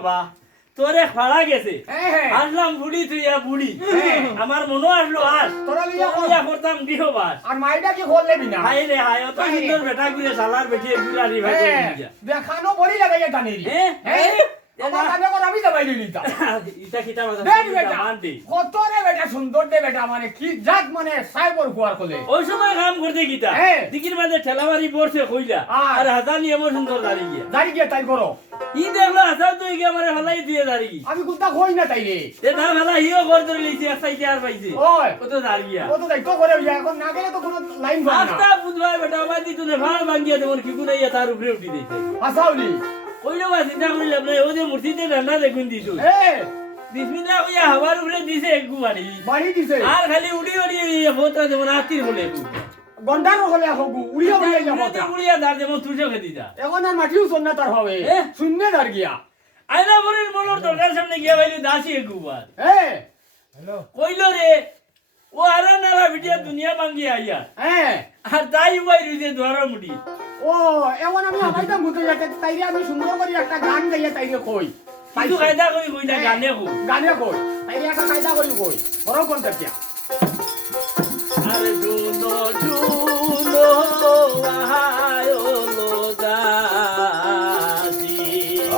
বাবা তোরে ফাড়া গেছে আসলাম বুড়ি তুই বুড়ি আমার মনে আসলো আর তোরা লিয়া করতাম গৃহবাস আর মাইটা কি করলে বিনা হাই রে হাই অত সুন্দর বেটা গুলে সালার বেটিয়ে গুলারি ভাই দেখানো বলি লাগাইয়া টানি আমার কানে করে আমি যাবাই দিতা ইটা কিটা মাথা বেটা কত রে বেটা সুন্দর দে বেটা মানে কি জাত মানে সাইবর ফুয়ার কোলে ওই সময় কাম করতে গিতা দিকির মাঝে ঠেলামারি পড়ছে কইলা আর হাজার নিয়ে সুন্দর দাঁড়িয়ে গিয়ে তাই করো ই দেখলো হাজার তুই কি আমারে ফলাই দিয়ে দাঁড়িয়ে আমি কুত্তা কই না তাইলে এ তার ফলা হিও ঘর ধরে লইছে একসাইতে আর পাইছে ওই কত দাঁড়িয়ে কত যাই তো করে এখন না গেলে তো কোনো লাইন পাবে না আস্তা বুঝবাই বেটা বাদি তুই ভাড় ভাঙিয়া দেবন কি গুনাইয়া তার উপরে উঠি দিতে আসাউলি কইলো বা চিন্তা করিলে আপনি ও যে মূর্তিতে রান্না দেখুন দিছো বিসমিল্লাহ কইয়া হাওয়ার উপরে দিছে একটু বাড়ি দিছে আর খালি উড়ি উড়ি ফোটা যেমন আতির বলে গন্ডার হলে হগু উড়িয়া উড়িয়া যাব তা উড়িয়া দাঁড় যেমন তুইও খেতে যা এখন আর মাটিও সন্না তার হবে শূন্য দাঁড় গিয়া আইনা বরের মলর দরকার সামনে গিয়া বাইলে দাসি একবার হ্যালো কইলো রে ও আরা নারা ভিডিও দুনিয়া মাঙ্গি আইয়া আর তাই ভাই রুজে দ্বারা মুডি ও এখন আমি আমাইটা মুতে যাতে তাইরে আমি সুন্দর করে একটা গান গাইয়া তাইরে কই কিন্তু কায়দা কই কইলা গানে কই তাইরে একটা কায়দা করি কই করো কোন তাকিয়া আরে দুনো দুনো আহায়ো লোদাসি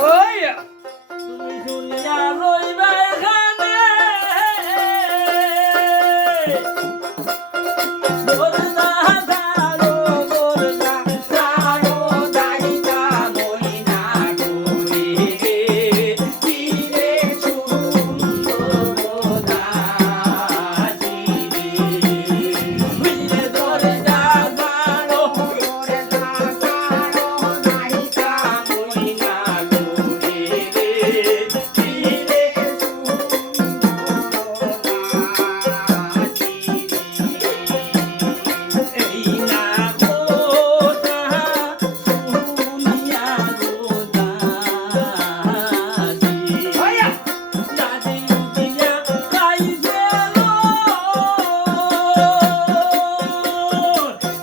ওই তুমি দুনিয়া রইবা এখানে বলদা দারো বলদা দারো দাইতা বইনা করে কিরে সুন্দর দাসি মিলে ধরে দারো ধরে দারো দাইতা বইনা করে কিরে এই না গোটা দুনিয়া গোদাসি আয়া দাদি দিয়া খাইছে লো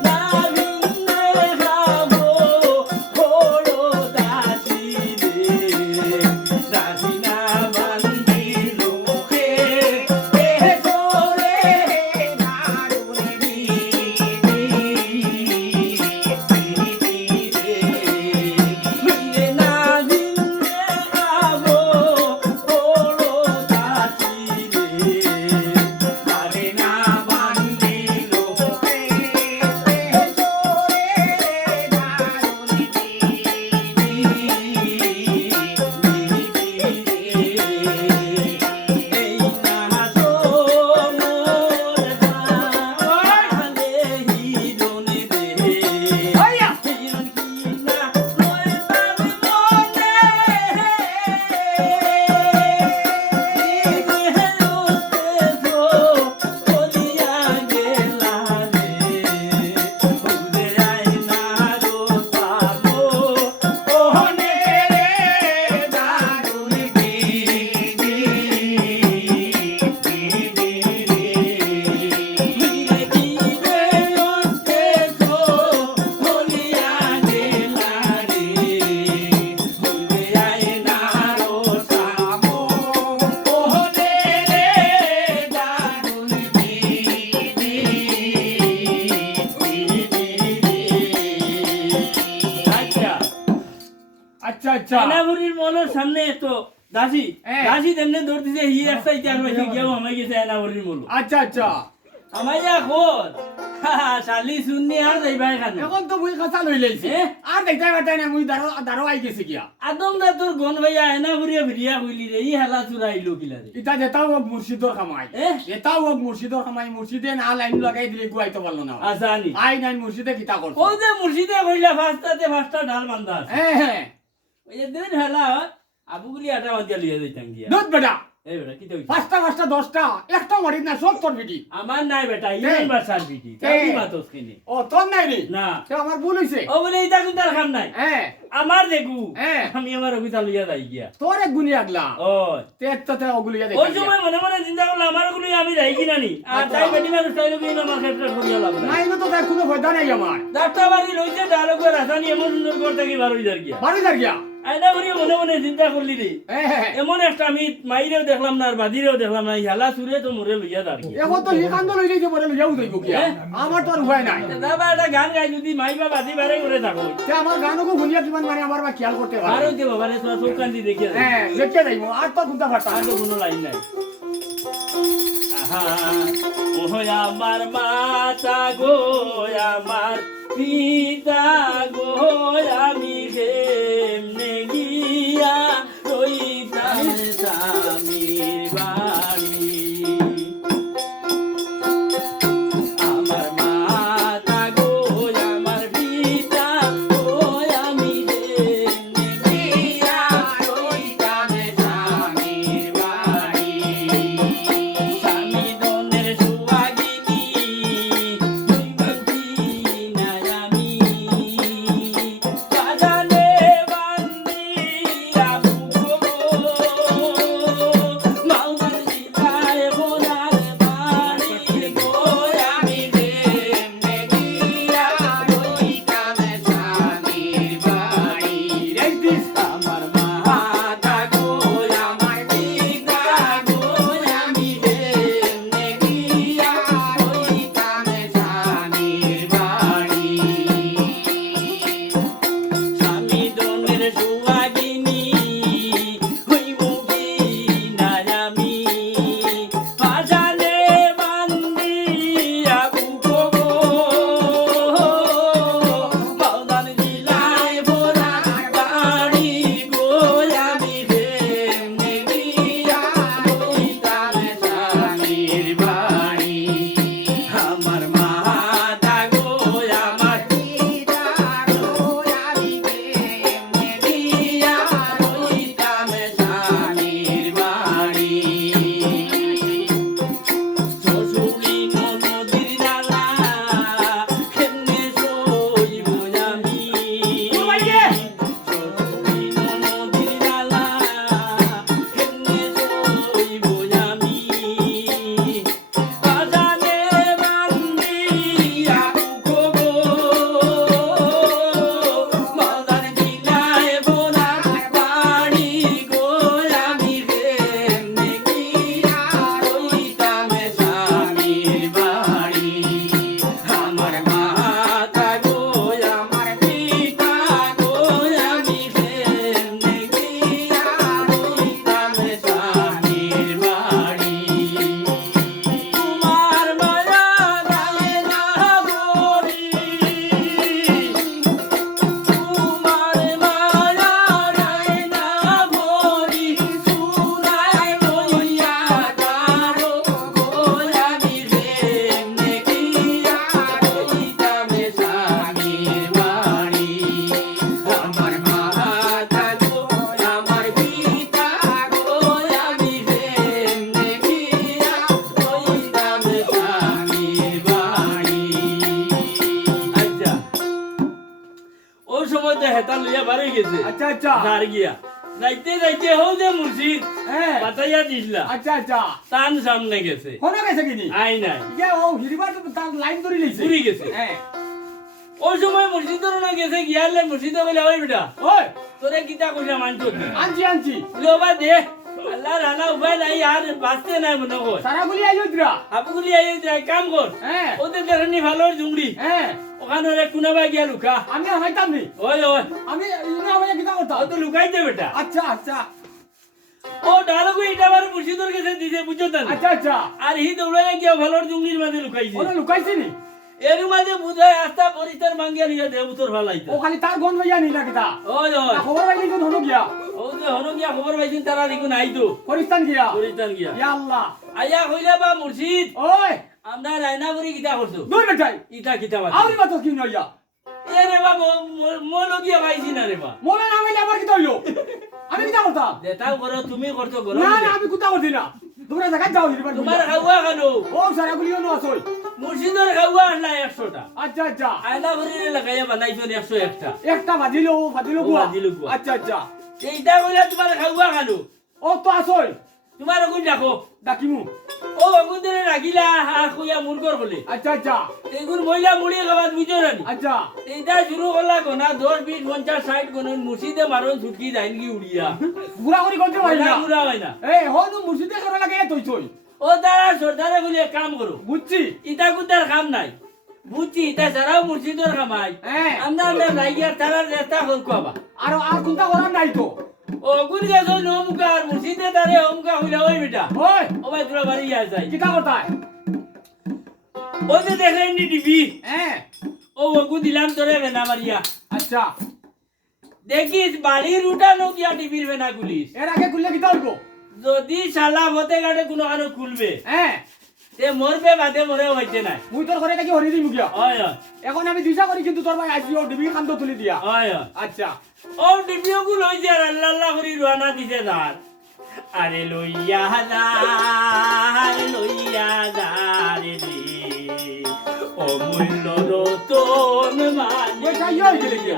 না ভিন্নে খাবো খোড়ো দাসি রে দাসি না বান্দিল হে তোরে দারুনি মিলে না ভিন্নে খাবো খোড়ো দাসি রে আরে না বান্দিল হে তোরে দারুনি এই না তো মোর গালে হিরোনি দে আয়া হিরোন কি না রয় পাবে মনে দিকে উঠতে তো বলিয়া গেলা রে উদে আয় না রো পাবো ওহনে রে দারুনি আচ্ছা আচ্ছা এনাবুরির মলের সামনে তো দাসি দাসি তেমনি দৌড় দিছে হি একটা ইতার পাইছে কেউ আমায় গেছে এনাবুরির মল আচ্ছা আচ্ছা আমায় যা খোর শালি শুননি আর যাইবা এখানে এখন তো মুই কথা লই লাইছে আর দেখতে পারতাই না মুই দারো আই গেছে গিয়া আদম না তোর গন ভাইয়া এনাবুরিয়া ভিড়িয়া হইলি রে ই হালা চুরাইলো কিলা রে ইটা যেটাও হোক মুর্শিদর কামাই এটাও হোক মুর্শিদর কামাই মুর্শিদে না লাইন লাগাই দিলে গুয়াইতে পারলো না আসানি আই নাই মুর্শিদে কিতা করছে ও যে মুর্শিদে কইলা ফাস্টা ঢাল বান্ধা হ্যাঁ ওই যে দিন হেলা আবুগুলি আটা বান্ধিয়া লিয়া যাইতাম গিয়া দুধ বেটা এই বেটা কি তুই পাঁচটা 10টা একটা মারিত না সব তোর বিটি আমার নাই বেটা ইমান বাসার বিটি তাই বাতস কিনে ও তোর নাই রে না তো আমার ভুল হইছে ও বলে এইটা কিন্তু আর খাম নাই আমার দেখু আমি আমার অভিতা লইয়া যাই গিয়া তোর এক গুনি আগলা ও তে ওগুলিয়া দেখ ওই সময় মনে মনে চিন্তা করলাম আমার গুলো আমি যাই কিনা নি আর তাই বেটি মানুষ তাই লোক আমার ক্ষেত্রে করিয়া লাভ নাই নাই তো তাই কোনো ফায়দা নাই আমার ডাক্তার বাড়ি লইছে ডালক রাসানি এমন সুন্দর করতে কি বারো গিয়া বাড়ি গিয়া আয়না করি মনে মনে চিন্তা করলি রে এমন একটা আমি মাইরেও দেখলাম না আর বাদিরেও দেখলাম না হেলা সুরে তো মরে লইয়া দাঁড় কি এখন তো হিকান্দ লই যাইতে পারে লইয়াও যাইব কি আমার তো আর উপায় নাই দাদা একটা গান গাই যদি মাই বা বাদি বারে করে থাকো তে আমার গানকে শুনিয়া কিমান মানে আমার বা খেয়াল করতে পারে আরো যে বাবা রে তোরা চোখ কান্দি দেখিয়া দেখে যাইব আর তো গুনতা ফাটা আর তো কোনো লাইন নাই আহা ওহ আমার মাতা গো আমার পিতা গো আমি কেমনে গিয়া রইতাম স্বামীর বাড়ি আমার মাতা গো আমার পিতা গো আমি কেমনে গিয়া রইতাম স্বামীর বাড়ি স্বামী দনের সুয়াগিনী নাই আমি বাজালে বান্দিয়া বুকো মাওয়ার সিতায় বোনার বাড়ি গো আমি কেমনে গিয়া রইতাম স্বামীর বাড়ি আমার মাতা গো আমার পিতা গো আমি কেমনে গিয়া রইতাম স্বামীর বাড়ি স্বামী দনের সুয়াগিনী হইব কি না আমি বাজালে বান্দিয়া বুকো গো বাউদান দিলায় ভোলার বাড়ি গো আমি কেমনে গিয়া রইতাম স্বামীর বাড়ি আমার মাতা গো আমার পিতা গো আমি কেমনে গিয়া রইতাম স্বামীর বাড়ি শ্বশুরি ননদির জ্বালা কেমনে সইব আমি শ্বশুরি ননদির জ্বালা কেমনে সইব আমি বাজালে বান্দিয়া বুকো গো বাউদান দিলায় ভোলার বাড়ি গো আমি কেমনে গিয়া রইতাম স্বামীর বাড়ি আমার মাতা গো আমার পিতা গো আমি কেমনে গিয়া রইতাম স্বামীর বাড়ি তোমার মায়া গায়ে না গরি তোমার মায়া গায়ে না গরি সুরায় লইয়া যারো গো আমি কেমনে গিয়া রইতাম স্বামীর বাড়ি আমার মাতা গো আমার পিতা গো আমি কেমনে গিয়া রইতাম স্বামীর বাড়ি আচ্ছা ওই সময় তো হেতা লইয়া বাড়ি গেছে আচ্ছা আচ্ছা দাঁড় গিয়া যাইতে যাইতে হও যে মুর্শিদ বাতাইয়া দিছিলা আচ্ছা আচ্ছা তান সামনে গেছে কোনা গেছে কিনি আই নাই ইয়ে ও হিরিবার তো তার লাইন ধরে লইছে ঘুরি গেছে ওই সময় মুর্শিদের না গেছে গিয়ালে মুর্শিদ বলে ওই বেটা ওই তোরে কিতা কইরা মানতো আনছি আনছি বলে বাবা দে আল্লাহ রানা উপায় নাই আর বাঁচতে নাই মনে কর সারাগুলি আইয়দ্রা হাবুগুলি আই যায় কাম কর ওদের দেখানি ভালো জুংড়ি ওখানে ওরে কুনাবা গিয়া লুকা আমি হইতাম নি ওই ওই আমি ইনা হইয়া কিতা করতাম ও তো লুকাইতে বেটা আচ্ছা আচ্ছা ও ডালগু এটা বার মুর্শিদের কাছে দিছে বুঝছো না আচ্ছা আচ্ছা আর হি দৌড়াইয়া গিয়া ভালোর জুংড়ির মাঝে লুকাইছে ওনা লুকাইছে নি এর মাঝে বুঝায় আস্তা পরিষ্কার মাঙ্গিয়া নিয়ে দেবতর ভালাইতে ও খালি তার গন লইয়া নিলা কিতা ওই ওই না খবর পাইলি কোন হলো গিয়া ও যে হনো গিয়া খবর পাইছেন তারা দেখো নাই তো পরিস্তান গিয়া পরিষ্কার গিয়া ইয়া আল্লাহ আইয়া কইলা বা মুর্শিদ ওই আমরা রায়নাগুড়ি কিতা করছো দূর বেটাই ইটা কিতা আউরি বাতো কি নইয়া এ রে বা মো লগিয়া পাইছি না রে বা মোলে না হইলে আবার কিতা হইলো আমি কিতা করতাম দেতাও করো তুমি করছো করো না না আমি কুতা করছি না তোমরা জায়গা যাও হিরবার তোমার খাওয়া খানো ও সারাগুলিও নো আসই মুর্শিদের খাওয়া আসলা 100টা আচ্ছা আচ্ছা রায়নাগুড়ির লাগাইয়া বানাইছো 101টা একটা বাজিলো গুয়া বাজিলো গুয়া। আচ্ছা আচ্ছা এইটা বলে তোমার খাওয়া খানো ও তো আসই তোমার কোন দেখো ডাকিমু ও অগুন্দরে রাখিলা খুইয়া মুরগর বলে আচ্ছা আচ্ছা এগুন মহিলা মুড়ি খাবার বুঝো রানি আচ্ছা এইটা শুরু করলা গোনা 10 20 50 60 কোন মুর্শিদে মারন ছুটকি যাইন কি উড়িয়া পুরা করে করতে পারি না পুরা হয় না এই হনু মুর্শিদে করা লাগে তুই তুই ও তারা সর্দারে বলে এক কাম করো বুঝছি ইটা কুতার কাম নাই বুঝছি ইটা সারাও মুর্শিদর কামাই হ্যাঁ আমরা রাইয়ার তারা রেস্তা হল কোবা আর কোনটা করার নাই তো ও গুন গেছো নমকা আর মুর্শিদে তারে ওমকা হইলা ওই বেটা ওই ও ভাই তোরা বাড়ি যাই কিটা করতাই ও যে দেখলেন নি টিভি হ্যাঁ ও ওগু দিলাম তোরে বেনা মারিয়া আচ্ছা দেখিস বাড়ির উঠানো গিয়া টিভির বেনা গুলিস এর আগে খুললে কিটা হইব যদি শালা হতে গাড়ে কোনো আরো খুলবে হ্যাঁ তে মরবে বাদে মরে হইতে নাই মুই তোর ঘরে থাকি হরি দিম গিয়া হয় হয় এখন আমি দিশা করি কিন্তু তোর ভাই আইসি ও ডিবি খান্ত তুলি দিয়া হয় হয় আচ্ছা ও টিভিও গুলো হইছে আর আল্লাহ আল্লাহ করি রওনা দিছে দার আরে লইয়া রে অমূল্য রতন মানে ওই যাই হই গেলে কি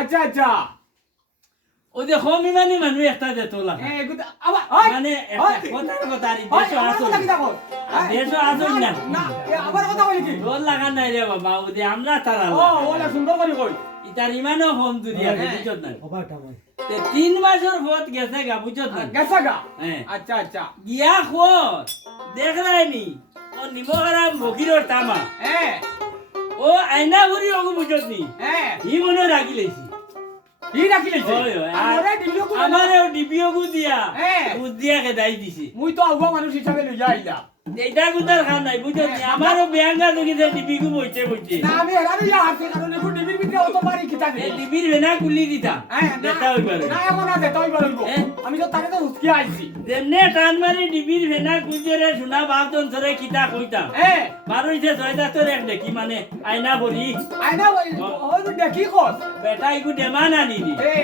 আচ্ছা আচ্ছা ও যে হমিমানি মানুষ একটা যেত লাগা এই গুদা আবা মানে কথার কথা আর দেশ আসল দেশ আসল না না আবার কথা কই কি রোল লাগা নাই রে বাবা ও যে আমরা তারা ও ওলা সুন্দর করে কই ইতার ইমানও হম দুরিয়া বুঝছত না তে 3 মাসের ভোট গেছে গা বুঝছত না গেছে গা হ্যাঁ আচ্ছা আচ্ছা গিয়া খোর দেখলাইনি ও নিমগরাম বকিরর তামা হ্যাঁ ও আয়না ভরি ওগু বুঝছত নি হ্যাঁ হি মনে রাখি লইছি ই রাখি লইছে আমারে দিলিও কো আমারে ডিপিও গু দিয়া হ্যাঁ বুঝ দিয়া কে দাই দিছি মুই তো আউয়া মানুষ হিসাবে লই যাইলা এইটা গুতার খান নাই বুঝছত নি আমারও বেঙ্গা দুগিতে ডিপি গু বইতে বইতে না আমি এরারে ইয়া হাতে কারণ এগু ডিবির ভিতরে অত পারি কিতা দে এই ডিপির বেনা কুলি দিতা হ্যাঁ দেতা হইবার না এখন না দেতা হইবার হইব আমি তো তারে তো উঠকি আইছি যেমনে টান মারি ডিবির বেনা কুলজেরে শোনা বাপজন ধরে কিতা কইতাম হ্যাঁ বারুইতে জয়দা তোর এক দেখি মানে আয়না ভরি আইনা ওই দেখি কস বেটা ইগু দেমান আনি নি এ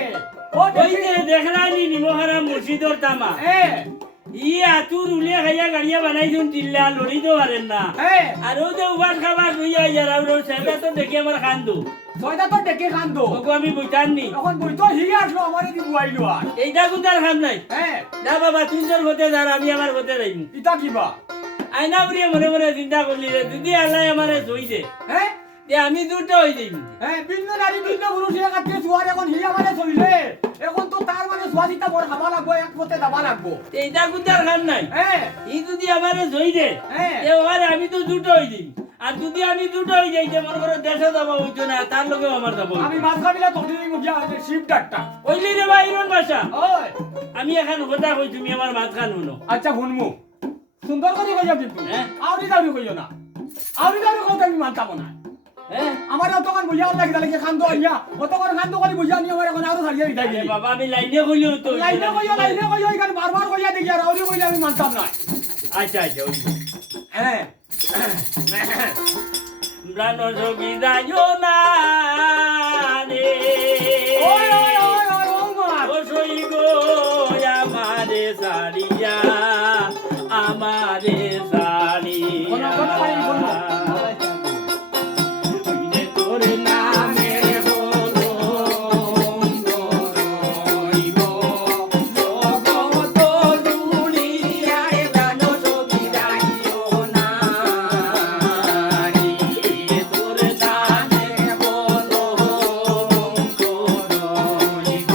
ও ওই যে দেখলানি নিমহারা মুর্শিদর তামা এ ই আতুর উলিয়া খাইয়া গাড়িয়া বানাই দিন টিল্লা লড়ি তো পারেন না এ আর ও যে উবাস খাবার রইয়া ইয়ার আর সেটা তো দেখি আমার কান্দু জয়দা তো দেখে কান্দো ওগো আমি বুঝতাম নি এখন বই তো হি আসলো আমারে দি বুয়াইলো আর এইটা কোনটার খাম নাই হ্যাঁ না বাবা তুই তোর হতে যার আমি আমার হতে যাইম ইতা কিবা আয়না বুড়িয়ে মনে মনে চিন্তা করলি রে যদি আল্লাহ আমারে জই দে হ্যাঁ যে আমি দুটো হয়ে যাইম হ্যাঁ ভিন্ন নারী ভিন্ন পুরুষ এক কাটে সুয়ার এখন হি আমারে চইলে এখন তো তার মানে সুয়াদিতা বড় খাবা লাগবো এক পথে দাবা লাগবো এইটা কোনটার খাম নাই হ্যাঁ ই যদি আমারে জই দে হ্যাঁ এবার আমি তো দুটো হয়ে যাইম আর যদি আমি দুটো হয়ে যাই যে মনে করো দেশে যাবো হইতো না তার লোকেও আমার যাবো আমি মাছ খাবিলা তোদের মুখিয়া শিব ডাক্তার ওইলি রে ভাই ইরন ভাষা ওই আমি এখন কথা কই তুমি আমার মাত খান শুনো আচ্ছা হুনমু সুন্দর করে কইয়া কিন্তু হ্যাঁ আউরি দাউরি কইও না আউরি দাউরি কথা আমি মানতাম না হ্যাঁ আমার অতক্ষণ বুঝাও লাগি তাহলে কি খান্দ আনিয়া অতক্ষণ খান্দ করে বুঝা নিয়ে আমার এখন আরো ছাড়িয়ে দিতে আরে বাবা আমি লাইনে কইলেও তো লাইনে কইও এখানে বারবার কইয়া দেখি আর আউরি কইলে আমি মানতাম না আচ্ছা আচ্ছা ওই হ্যাঁ প্রাণ সখী যাইও না রে ওই ওই ওই ওই ও মা ও সই গো আমারে সারিয়া আমারে সারিয়া কোন ভাই কোন ওইরে তোর নামে বলো রইব জগত দুনিয়ায় প্রাণ সখী যাইও না রে তোর নামে বলো রইব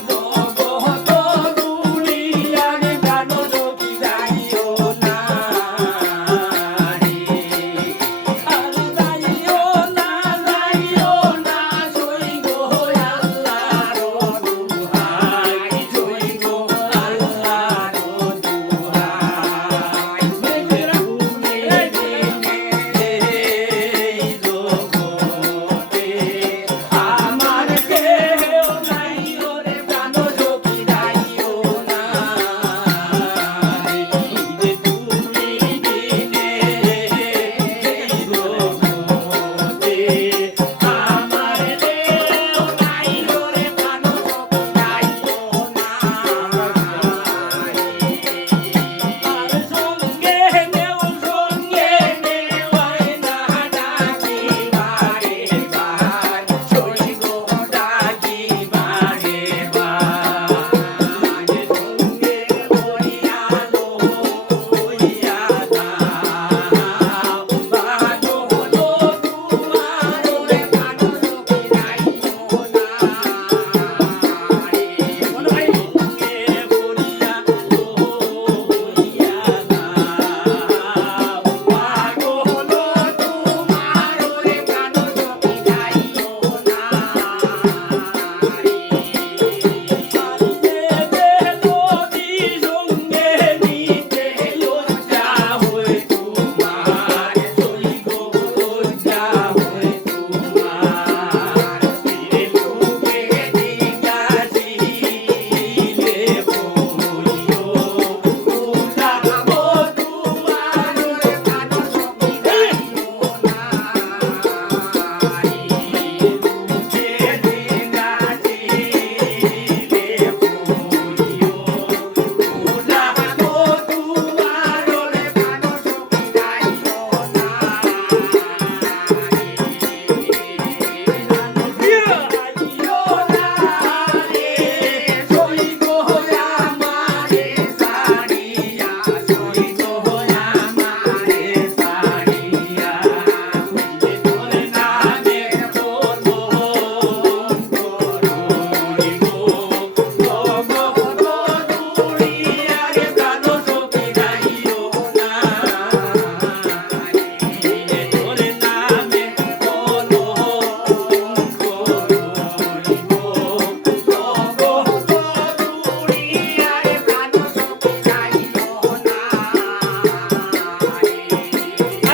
জগত দুনিয়ায় প্রাণ সখী যাইও না রে আর যাইও না সই গো আল্লাহর দুহাই সই গো আল্লাহর দুহাই মেঘের ঘুমে এই জগতে আমার কেউ নাই ওরে প্রাণ সখী যাইও না রে তুমি দিনে এই জগতে আমার কেউ নাই ওরে প্রাণ সখী যাইও না আর সঙ্গে নেও আয়না ডাকি বারে বার সই গো ডাকি বারে বার সঙ্গে বলিয়া লো হইয়া দাও বাজো হলো তোমার ওরে প্রাণ সখী যাইও না রে মনে হয় সঙ্গে বলিয়া লো হইয়া দাও বাজো হলো তোমার ওরে প্রাণ সখী যাইও না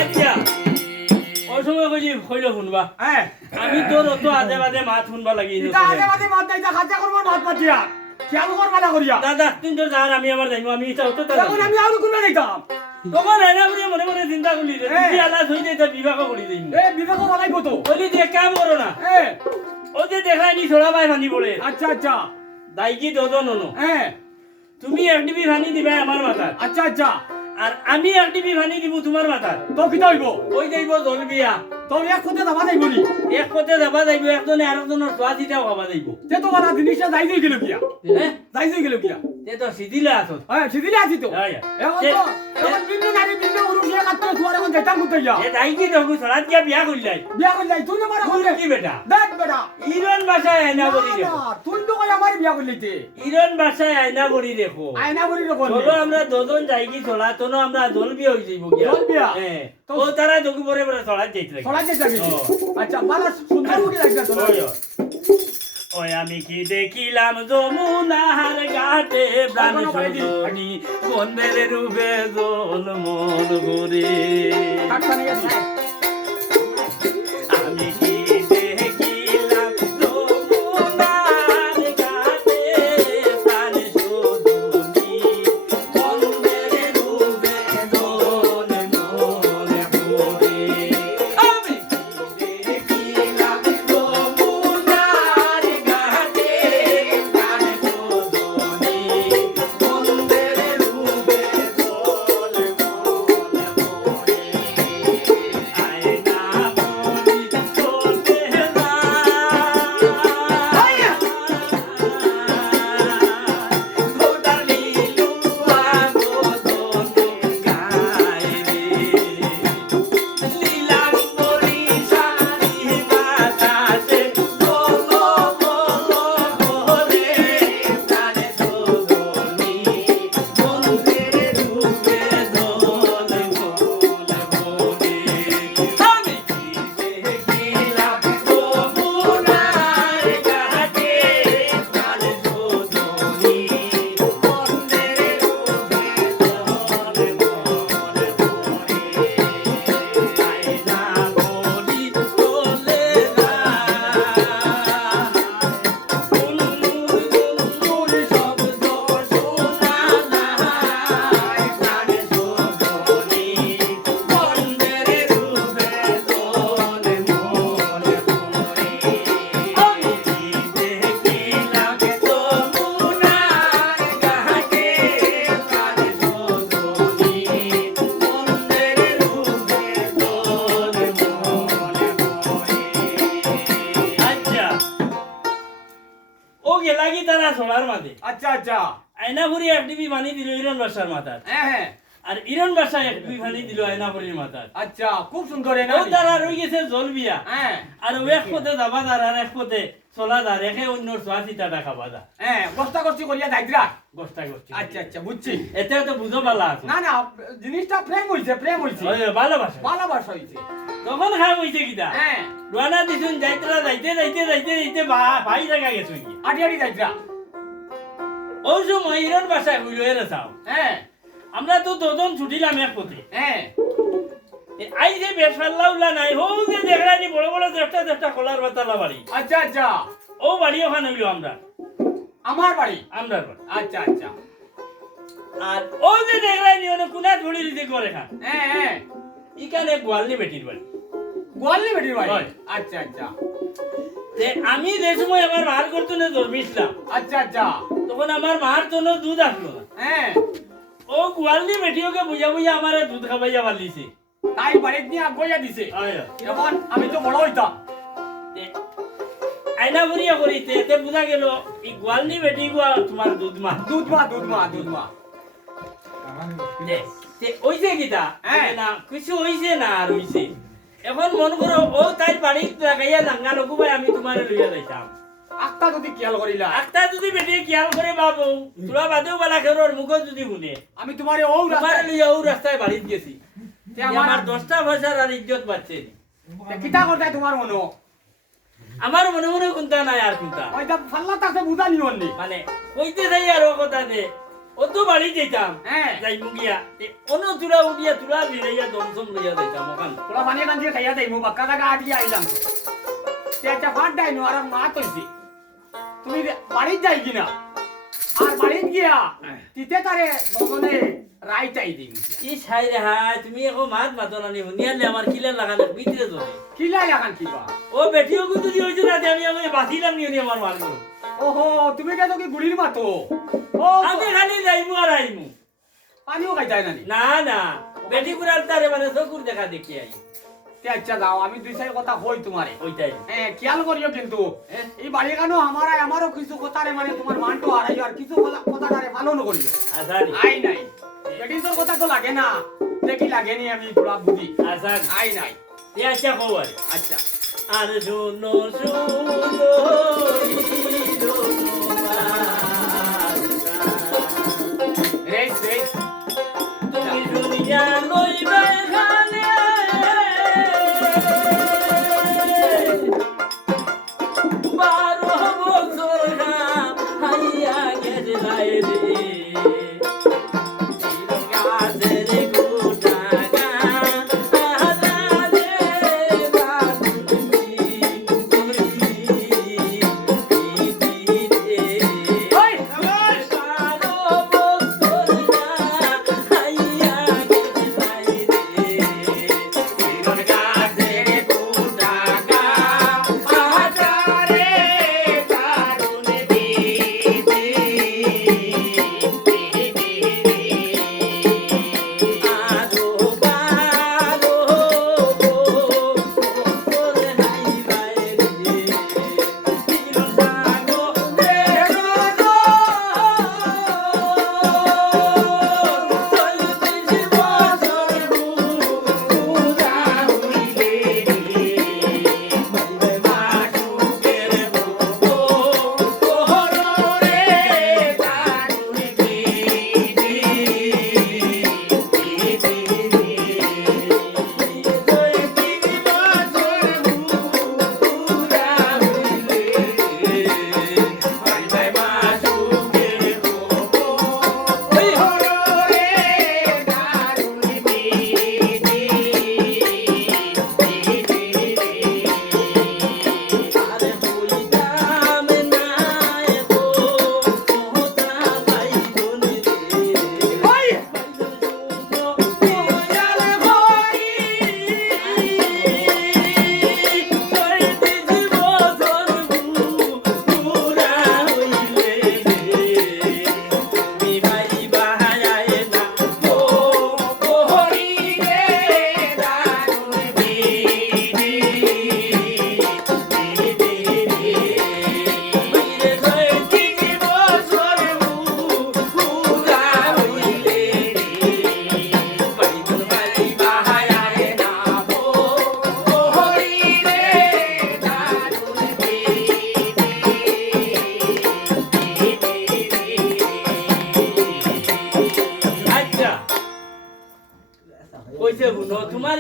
আচ্ছা ওই সময় কইছি হইল শুনবা হ্যাঁ আমি তোর অত আজে বাজে মাত শুনবা লাগি এটা আগে মাঝে মাত নাই তা খাজা করবার মাত পাতিয়া খেয়াল করবা না করিয়া দাদা তুই তো জান আমি আমার যাইবো আমি এটা তো এখন আমি আরো কোন যাইতাম তখন এনা বলে মনে মনে চিন্তা করলি রে হ্যাঁ। তুই আলাদা হই যাইতা বিবাহ করি যাইম এ বিবেক বানাইবো তো বলি দেখ কাম করো না এ ও যে দেখাই নি ছোড়া ভাই ভানি পড়ে আচ্ছা আচ্ছা দাইকি দজন ননো হ্যাঁ তুমি একডিবি ভানি দিবা আমার মাথার আচ্ছা আচ্ছা আর আমি একডিবি ভানি দিব তোমার মাথার তো কিতা হইব ওই যাইব জল বিয়া তো এক কোতে দাবা যাইব নি এক পথে যাবা যাইব একজনে আরেকজনের সোয়া দিতেও খাবা যাইব তে তো বানা জিনিসটা যাই যাই গেল কিয়া হ্যাঁ যাই যাই গেল কিয়া তে তো সিদিলা আছো হ্যাঁ সিদিলে আছি তো হ্যাঁ এখন তো এখন বিন্দু নারী বিন্দু উরুষিয়া কাটতে তুয়ার এখন যেতাম কোতে যা এ দাইকি দেখো সরাত গিয়া বিয়া করলাই বিয়া করলাই তুই না মারা করলে কি বেটা দেখ বেটা ইরন ভাষায় আয়না বলি দেখো তুই তো কই আমার বিয়া করলিতে ইরন ভাষায় আয়না বলি দেখো আয়না বলি রে চলো করলে আমরা দুজন যাইকি চলা তোনো আমরা জল বিয়া হই যাইব গিয়া জল বিয়া? হ্যাঁ তো তো তারা যোগী পরে পরে চলা যাইতে লাগে সরাই যেতে ও। আচ্ছা ভালো সুন্দর মুখে লাগবে তো ওই ওই। ওই আমি কি দেখিলাম যমুনার ঘাটে প্রাণ সুজনী বন্ধের রূপে জল মন ঘুরে কাটটা নিয়ে দিই লাগি তারা সোলার মাঝে আচ্ছা আচ্ছা আয়নাপুরি একটিভি পানি দিল ইরন বাসার মাথার হ্যাঁ হ্যাঁ আর ইরন বাসা একটিভি পানি দিল আয়নাপুরির মাথার আচ্ছা খুব সুন্দর ও তারা রয়ে গেছে জল বিয়া হ্যাঁ আর ও এক পথে যাবা দার আর এক পথে চলা দার একে অন্য সোয়াশিটাটা খাবা দা হ্যাঁ গোস্তা গোস্তি করিয়া যাইতরা গোষ্টা গোষ্ঠী আচ্ছা আচ্ছা বুঝছি এতে তো বুঝো পালা আছে না না জিনিসটা প্রেম হইছে ভালোবাসা ভালোবাসা হইছে তখন খাম হইছে কিটা হ্যাঁ রোয়ানা দিছুন যাইতরা যাইতে ভাই জায়গা গেছো কি আটি আটি যাইতরা ও সময় ইরন বাসায় হইল এর চাও হ্যাঁ আমরা তো দুজন ছুটিলাম এক পথে হ্যাঁ আই যে বেশ পাল্লা উল্লা নাই হো যে দেখলানি বড় বড় চেষ্টা কলার বাতালা বাড়ি আচ্ছা আচ্ছা ও বাড়ি ওখানে হইল আমরা আমার বাড়ি আমরার বাড়ি আচ্ছা আচ্ছা আর ও যে দেখলানি ওনে কুনা ধুড়ি দিতে করে খান হ্যাঁ হ্যাঁ ইখানে গোয়ালনি বেটির বাড়ি গোয়ালনি বেটির বাড়ি হয়। আচ্ছা আচ্ছা তে আমি যে সময় আমার মার করতো না ধর্মিসলাম আচ্ছা আচ্ছা তখন আমার মার তো দুধ আসলো না হ্যাঁ ও গোয়ালনি বেটিওকে বুঝা বুঝা আমার দুধ খাবাইয়া পারলিছে তাই বাড়িতে নিয়ে আগুয়া দিছে আয় এখন আমি তো বড় হইতাম আয়না ভরিয়া করিতে এতে বুঝা গেল এই গোয়ালনি বেটি গুয়া তোমার দুধ মা দুধ মা ওইছে কিটা হ্যাঁ। না কিছু হইছে না আর হইছে এখন মন করো ও তাই বাড়ি লাগাইয়া লাঙ্গা নকুবাই আমি তোমার লইয়া যাইতাম আত্মা যদি খেয়াল করিলা আক্তা যদি বেটি খেয়াল করে বাবু তোরা বাদেও বালা খেরোর মুখ যদি শুনে আমি তোমারে ও তোমার রাস্তায় লইয়া ও রাস্তায় বাড়িত গেছি তে আমার আমার 10টা পয়সার আর ইজ্জত পাচ্ছে কিতা করতে তোমার মনো আমার মনে মনে কোনটা নাই আর কোনটা ওইটা ফাল্লা তাকে বুঝা নিওনি মানে কইতে যাই আর ও কথা দে ও তো বাড়ি যেতাম হ্যাঁ যাই মুগিয়া অন্য তুলা উঠিয়া তুলা ভিড়াইয়া দমসম লইয়া যাইতাম ওখান তোরা বানিয়ে কান্দিয়ে খাইয়া দেই মু বাক্কা জায়গা আটিয়া আইলাম তে একটা ফাট ডাই নো আর মা তৈছি তুমি বাড়ি যাই কিনা আর বাড়িত গিয়া তিতে তারে বগনে রাই চাই দিই ই ছাই রে হাই তুমি এখন মাত মাতো না নি নিয়ালে আমার কিলা লাগানো ভিতরে ধরে কিলাই লাগান কিবা ও বেটিও কিন্তু দি হইছে না আমি বাঁচিলাম নি আমার মারলো ওহো তুমি কে তো কি গুড়ির মাতো ও আমি খালি যাইমু আর আইমু পানিও খাই যায় না নি না না বেটি কুরার তারে মানে চকুর দেখা দেখি আই তে আচ্ছা যাও আমি দুই চার কথা কই তোমারে ওইটাই হ্যাঁ খেয়াল করিও কিন্তু এই বাড়ি কেন আমারও কিছু কথারে মানে তোমার মানটো হারাইও আর কিছু কথাটারে পালন করিও আসানি আই নাই বেটির কথা তো লাগে না দেখি লাগেনি আমি পুরা বুঝি আসানি আই নাই তে আচ্ছা খবর আচ্ছা আর শুনো শুনো রেস রেস তুমি দুনিয়া লইবে খানে বারো বছর হাইয়া গেছে লাই রে গাছের গোটা ওই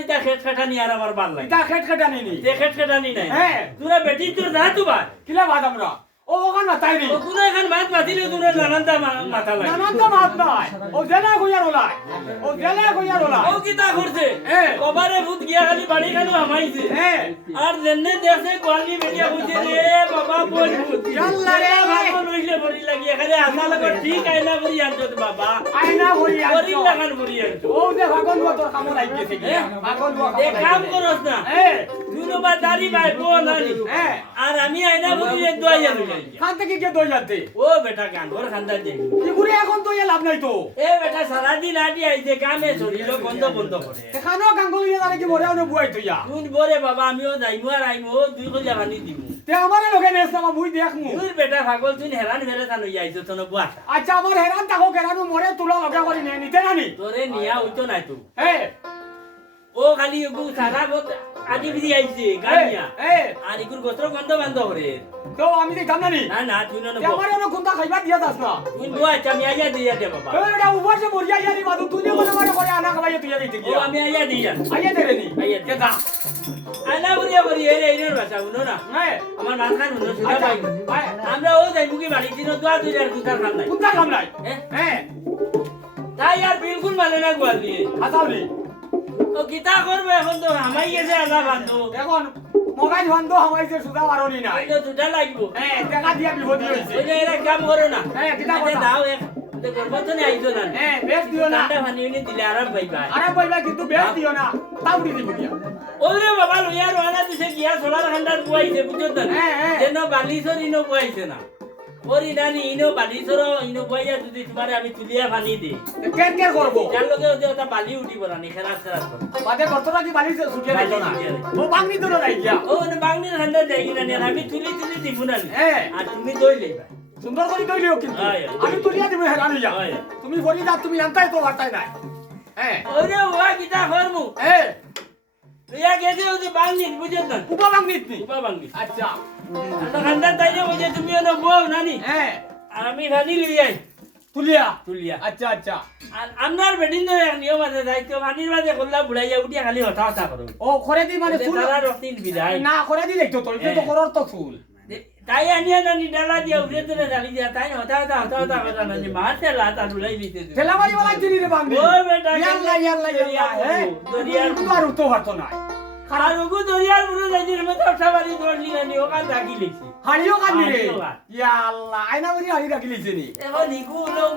ইতা খেট খাটানি আর আমার ভাল লাগে ইটা খেট খেটা নেই যে খেট খাটানি নাই হ্যাঁ। তোরা বেটি তোর যা তো ভাই কিলা বাদ আমরা ও ওখান না তাই নি ও কোনো এখন মাত মাতিলে তোরা নানানটা মাথা লাগে নানান তো মাত নাই ও জেলা কইয়ার ওলাই ও জেলা কইয়ার ওলাই ও কিতা করছে হ্যাঁ। কবারে ভূত গিয়া খালি বাড়ি খানো হামাইছে হ্যাঁ আর জেনে দেখে কোয়ালি বেরিয়া কইছে রে বাবা বল ভূত আল্লাহ রে। ভাগন হইলে বড়ি লাগিয়া খালি আশা লাগে ঠিক আইনা করি আনছত বাবা আইনা করি বড়ি আনছো লাগান বড়ি আনছো ও যে ভাগন দুয়া তোর কামো লাগি গেছে কি ভাগন দুয়া এ কাম করস না হ্যাঁ দুনো বা দাড়ি ভাই বো নানি হ্যাঁ আর আমি আইনা বড়ি রে দোয়া লই খান থেকে কে দই যাতে ও বেটা গান ঘর খান্দা দে ইগুরে এখন তো এ লাভ নাই তো এ বেটা সারা দিন আডি আইছে কামে শরীর বন্ধ বন্ধ করে দেখানো গাঙ্গুলি জানে কি মরে আনো বুয়াই তুইয়া তুই বরে বাবা আমিও যাইমু আর আইমু দুই কইলা পানি দিমু তে আমারে লগে নেস না মুই দেখমু তুই বেটা পাগল তুই হেরান ফেরে তান হই আইছো তোন বুয়া আচ্ছা আমার হেরান তাকো কেরানো মরে তুলা লগে করি নে নিতে নানি তোরে নিয়া হইতো নাই তো হ্যাঁ ও খালি গু সারা বত আদি বিদি আইছে গানিয়া হ্যাঁ আর ইকুর গোত্র বন্ধ বন্ধ করে তো আমি দেখাম নানি না না তুই না তে আমারে ওনো কোনটা খাইবা দিয়া দাস না তুই বুয়া চামি আইয়া দিয়া দে বাবা এ এটা উপর সে মরিয়া ইয়ারি বাদু তুই মনে মনে করে আনা খাবাই তুই দিতে ও গিয়া আমি আইয়া দিয়া আইয়া দে রে নি আইয়া দে। কে দা আনা বড়িয়া বড়ি এরে এরে বাসা উনো না হ্যাঁ আমার মাথা নুনো সুদা আচ্ছা পাই আমরা ও যাইবু কি বাড়ি দিন দোয়া তুই আর কুতার কাম নাই কোনটা কাম নাই হ্যাঁ হ্যাঁ তাই আর বিলকুল মানে না গোয়াল দিয়ে আসাউনি ও কিতা করবে এখন তো হামাই গেছে আদা বান্ধব এখন মোবাইল বন্ধ হওয়াইছে সুদা পারনি না ওই তো দুটা লাগবো হ্যাঁ টাকা দিয়া বিপদ হইছে ওই যে এরা কাম করো না হ্যাঁ, কিতা আচ্ছা, কথা? দাও এক গর্ভতনে আইছো না হ্যাঁ বেশ দিও না ঠান্ডা পানি এনে দিলে আরাম পাইবা আরে বইবা কিন্তু বেশ দিও না তাউড়ি দিব দিয়া ওরে বাবা লইয়া রওনা দিছে গিয়া সোলার ঠান্ডার বুয়াইছে বুঝছো না হ্যাঁ, হ্যাঁ। যেন বালিশর ইনো বুয়াইছে না ওরি নানি ইনো বালিশর ইনো বুয়াইয়া যদি তোমারে আমি তুলিয়া পানি দিই কেন কেন করব যার লগে ওই যে ওটা বালি উঠিব না খেরাস খেরাস করে বাদে কতটা কি বালি সুটে নাই না ও বাংনি তো নাই গিয়া ও না বাংলির ঠান্ডা যাই কিনা নিয়ে আমি তুলি তুলি দিব না হ্যাঁ। আর তুমি দই লইবা সুন্দর করে দইলিও কিন্তু হ্যাঁ, হ্যাঁ। আমি তুলিয়া দিব হেরান হইয়া হ্যাঁ। তুমি বলি না তুমি জানতাই তো বার্তাই নাই হ্যাঁ ওরে ওয়া কিতা করমু হ্যাঁ লইয়া গেছে ওই যে বাংলি বুঝছো না উপা বাংনি নি উবা বাংলি আচ্ছা ঠান্ডা তাই ওই যে তুমি ওনো বউ নানি হ্যাঁ আর আমি পানি লইয়াই তুলিয়া তুলিয়া আচ্ছা আচ্ছা আর আপনার বেডিন তো এক নিয়ম আছে দায়িত্ব পানির মাঝে করলা বুড়াইয়া উঠিয়া খালি হঠা হঠা করো ও করে দি মানে ফুল তারা রক্তিন বিদায় না করে দি দেখতো তো এটা তো করর তো ফুল তাই আনিয়া নানি ডালা দিয়া উঠে তুলে ডালি দিয়া তাই হঠা হঠা হঠা হঠা কথা নানি মারতে লাতা ডুলাই দিতে ঠেলা বাড়ি वाला চিনি রে বাংনি ও বেটা ইয়াল্লা ইয়াল্লা ইয়াল্লা হ্যাঁ দরিয়ার কিন্তু আর উঠতে পারতো না আর ওগু দরিয়ার বুড়ো যাইছিস মতো উঠা বাড়ি দৌড়লি নানি ওখান থাকি লিখছি হাড়িও কান্দি রে হাড়িও কান। ইয়াল্লা আয়না বাড়ি হাড়ি রাখি লিছে নি এখন ইগু লোক